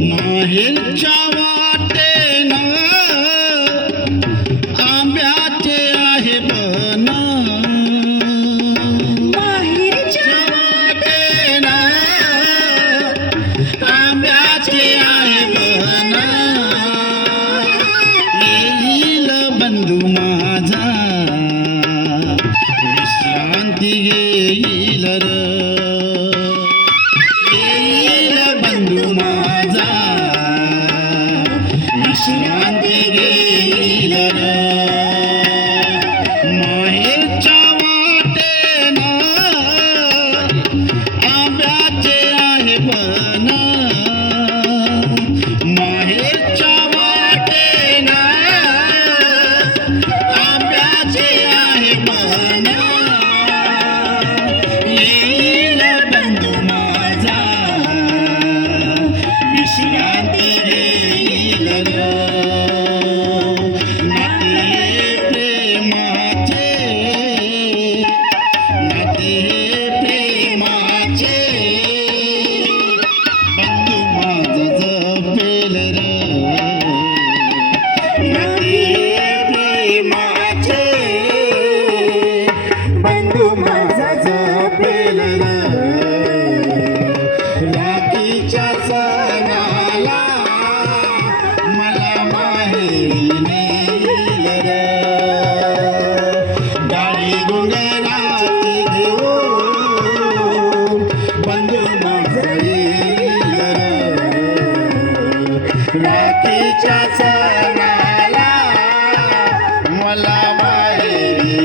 माहेरच्या वाटेन आंब्याचे आहे बन, माहेरच्या वाटेन आंब्याचे आहे बन, येईल बंधू माझा विश्रांती घेईल र, येईल बंधू माझा विश्रांती घेईल र. माहेरच्या वाटेन आंब्याचे आहे बन, माहेरच्या वाटेन आंब्याचे आहे बन, येईल बंधू माझा विश्रांती घेईल र. नाते प्रेमाचे, नाते प्रेमाचे बंधू माझं जपेल र, नाते प्रेमाचे बंधू माझा जपेल र. राखीच्या सणाला मला माहेरी नेईल र, गाडी गुंगराती घेऊन बंधू माझं येईल र. राखीच्या सणाला मला माहेरी